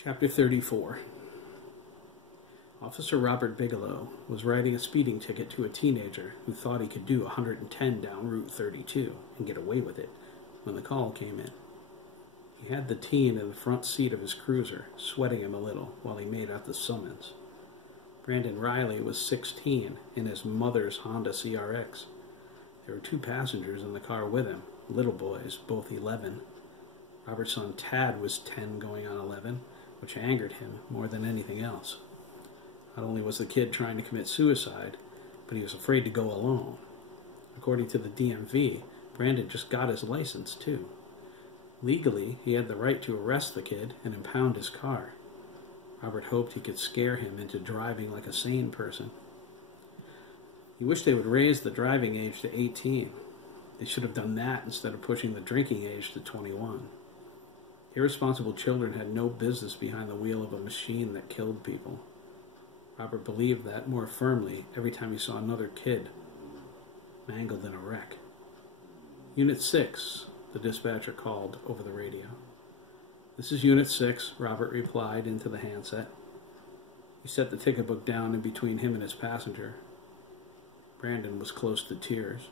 Chapter 34. Officer Robert Bigelow was writing a speeding ticket to a teenager who thought he could do 110 down Route 32 and get away with it when the call came in. He had the teen in the front seat of his cruiser, sweating him a little while he made out the summons. Brandon Riley was 16 in his mother's Honda CRX. There were 2 passengers in the car with him, little boys, both 11. Robert's son Tad was 10 going on 11, which angered him more than anything else. Not only was the kid trying to commit suicide, but he was afraid to go alone. According to the DMV, Brandon just got his license, too. Legally, he had the right to arrest the kid and impound his car. Robert hoped he could scare him into driving like a sane person. He wished they would raise the driving age to 18. They should have done that instead of pushing the drinking age to 21. Irresponsible children had no business behind the wheel of a machine that killed people. Robert believed that more firmly every time he saw another kid mangled in a wreck. Unit 6, the dispatcher called over the radio. "This is Unit 6, Robert replied into the handset. He set the ticket book down in between him and his passenger. Brandon was close to tears.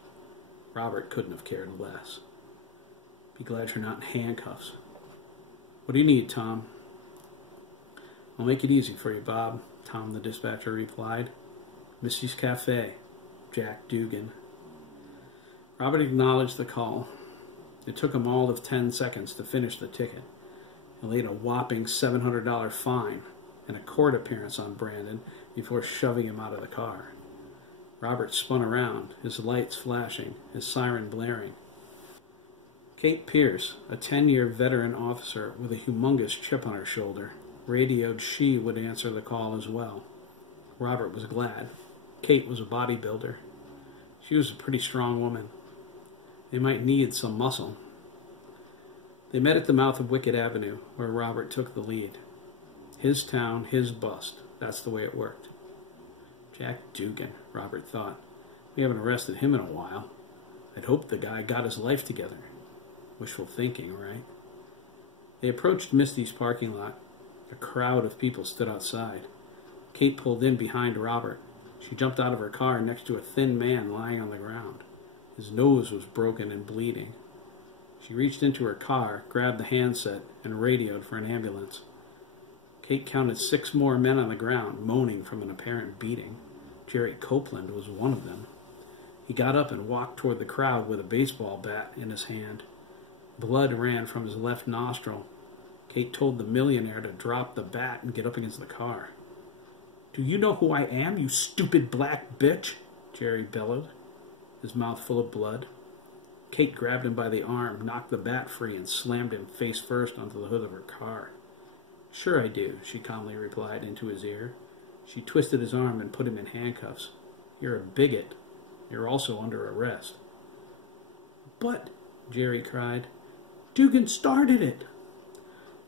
Robert couldn't have cared less. "Be glad you're not in handcuffs." "What do you need, Tom?" "I'll make it easy for you, Bob," Tom the dispatcher replied. "Missy's Cafe, Jack Dougan." Robert acknowledged the call. It took him all of 10 seconds to finish the ticket. He laid a whopping $700 fine and a court appearance on Brandon before shoving him out of the car. Robert spun around, his lights flashing, his siren blaring. Kate Pierce, a 10-year veteran officer with a humongous chip on her shoulder, radioed she would answer the call as well. Robert was glad. Kate was a bodybuilder. She was a pretty strong woman. They might need some muscle. They met at the mouth of Wicked Avenue, where Robert took the lead. His town, his bust. That's the way it worked. Jack Dougan, Robert thought. We haven't arrested him in a while. I'd hoped the guy got his life together. Wishful thinking, right? They approached Misty's parking lot. A crowd of people stood outside. Kate pulled in behind Robert. She jumped out of her car next to a thin man lying on the ground. His nose was broken and bleeding. She reached into her car, grabbed the handset, and radioed for an ambulance. Kate counted 6 more men on the ground, moaning from an apparent beating. Jerry Copeland was one of them. He got up and walked toward the crowd with a baseball bat in his hand. Blood ran from his left nostril. Kate told the millionaire to drop the bat and get up against the car. "Do you know who I am, you stupid black bitch?" Jerry bellowed, his mouth full of blood. Kate grabbed him by the arm, knocked the bat free, and slammed him face first onto the hood of her car. "Sure I do," she calmly replied into his ear. She twisted his arm and put him in handcuffs. "You're a bigot. You're also under arrest." "But," Jerry cried, "Dougan started it."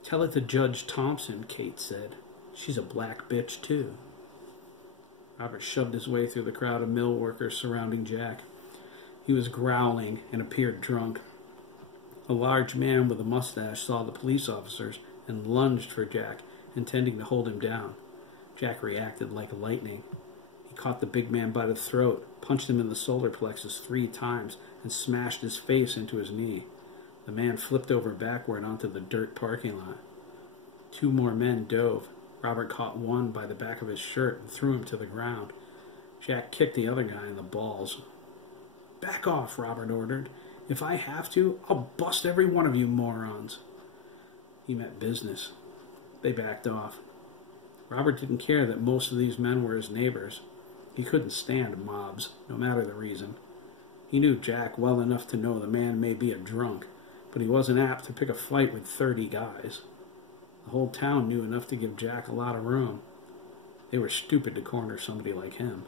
"Tell it to Judge Thompson," Kate said. "She's a black bitch, too." Robert shoved his way through the crowd of mill workers surrounding Jack. He was growling and appeared drunk. A large man with a mustache saw the police officers and lunged for Jack, intending to hold him down. Jack reacted like lightning. He caught the big man by the throat, punched him in the solar plexus 3 times, and smashed his face into his knee. The man flipped over backward onto the dirt parking lot. 2 more men dove. Robert caught one by the back of his shirt and threw him to the ground. Jack kicked the other guy in the balls. "Back off," Robert ordered. "If I have to, I'll bust every one of you morons." He meant business. They backed off. Robert didn't care that most of these men were his neighbors. He couldn't stand mobs, no matter the reason. He knew Jack well enough to know the man may be a drunk, but he wasn't apt to pick a fight with 30 guys. The whole town knew enough to give Jack a lot of room. They were stupid to corner somebody like him.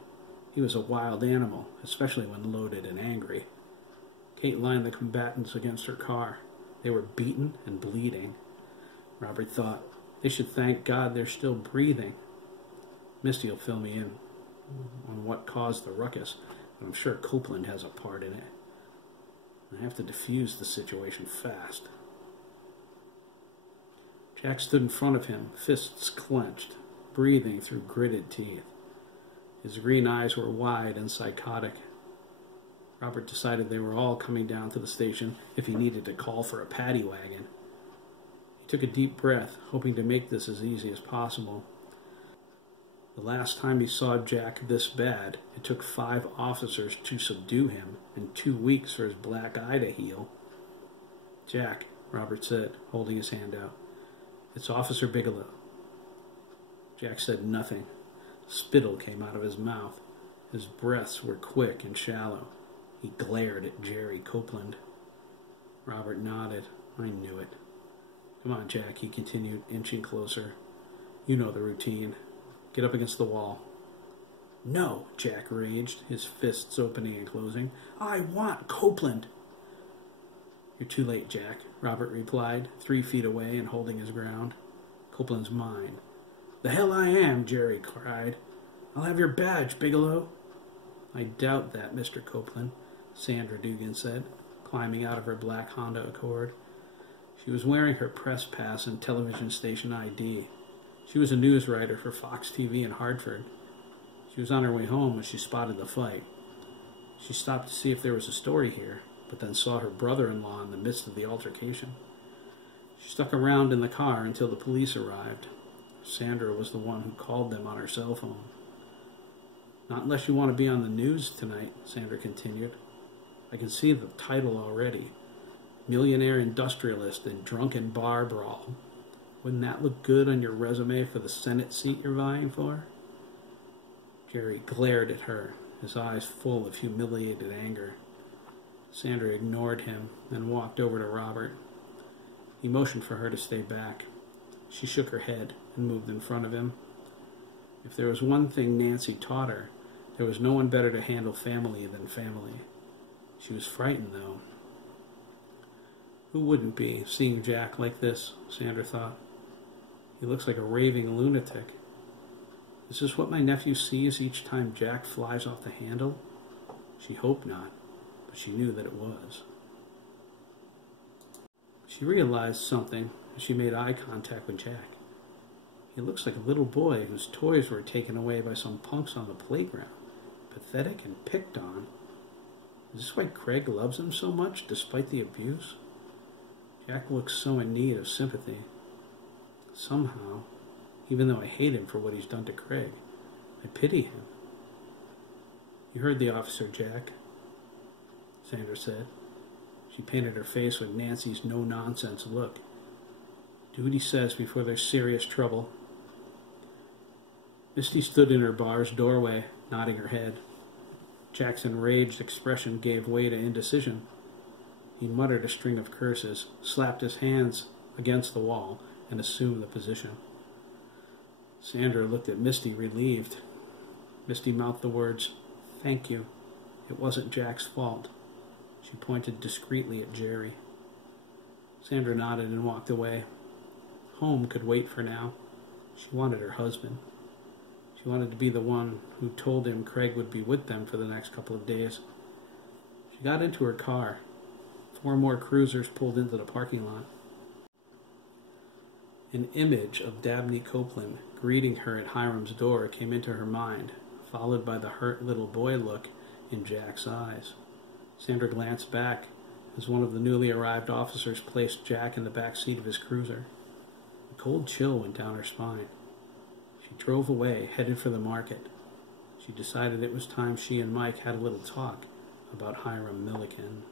He was a wild animal, especially when loaded and angry. Kate lined the combatants against her car. They were beaten and bleeding. Robert thought, they should thank God they're still breathing. Misty will fill me in on what caused the ruckus, but I'm sure Copeland has a part in it. I have to defuse the situation fast. Jack stood in front of him, fists clenched, breathing through gritted teeth. His green eyes were wide and psychotic. Robert decided they were all coming down to the station if he needed to call for a paddy wagon. He took a deep breath, hoping to make this as easy as possible. The last time he saw Jack this bad, it took 5 officers to subdue him and 2 weeks for his black eye to heal. "Jack," Robert said, holding his hand out. "It's Officer Bigelow." Jack said nothing. Spittle came out of his mouth. His breaths were quick and shallow. He glared at Jerry Copeland. Robert nodded. "I knew it." "Come on, Jack," he continued, inching closer. "You know the routine. Get up against the wall." "No," Jack raged, his fists opening and closing. "I want Copeland." "You're too late, Jack," Robert replied, 3 feet away and holding his ground. "Copeland's mine." "The hell I am," Jerry cried. "I'll have your badge, Bigelow." "I doubt that, Mr. Copeland," Sandra Dougan said, climbing out of her black Honda Accord. She was wearing her press pass and television station ID. She was a news writer for Fox TV in Hartford. She was on her way home when she spotted the fight. She stopped to see if there was a story here, but then saw her brother-in-law in the midst of the altercation. She stuck around in the car until the police arrived. Sandra was the one who called them on her cell phone. "Not unless you want to be on the news tonight," Sandra continued. "I can see the title already. Millionaire industrialist in drunken bar brawl. Wouldn't that look good on your resume for the Senate seat you're vying for?" Jerry glared at her, his eyes full of humiliated anger. Sandra ignored him and walked over to Robert. He motioned for her to stay back. She shook her head and moved in front of him. If there was one thing Nancy taught her, there was no one better to handle family than family. She was frightened, though. Who wouldn't be, seeing Jack like this, Sandra thought. He looks like a raving lunatic. Is this what my nephew sees each time Jack flies off the handle? She hoped not, but she knew that it was. She realized something as she made eye contact with Jack. He looks like a little boy whose toys were taken away by some punks on the playground. Pathetic and picked on. Is this why Craig loves him so much, despite the abuse? Jack looks so in need of sympathy. Somehow, even though I hate him for what he's done to Craig, I pity him. "You heard the officer, Jack," Sandra said. She painted her face with Nancy's no-nonsense look. "Do what he says before there's serious trouble." Misty stood in her bar's doorway, nodding her head. Jack's enraged expression gave way to indecision. He muttered a string of curses, slapped his hands against the wall, and assumed the position. Sandra looked at Misty, relieved. Misty mouthed the words, "Thank you. It wasn't Jack's fault." She pointed discreetly at Jerry. Sandra nodded and walked away. Home could wait for now. She wanted her husband. She wanted to be the one who told him Craig would be with them for the next couple of days. She got into her car. 4 more cruisers pulled into the parking lot. An image of Dabney Copeland greeting her at Hiram's door came into her mind, followed by the hurt little boy look in Jack's eyes. Sandra glanced back as one of the newly arrived officers placed Jack in the back seat of his cruiser. A cold chill went down her spine. She drove away, headed for the market. She decided it was time she and Mike had a little talk about Hiram Milliken.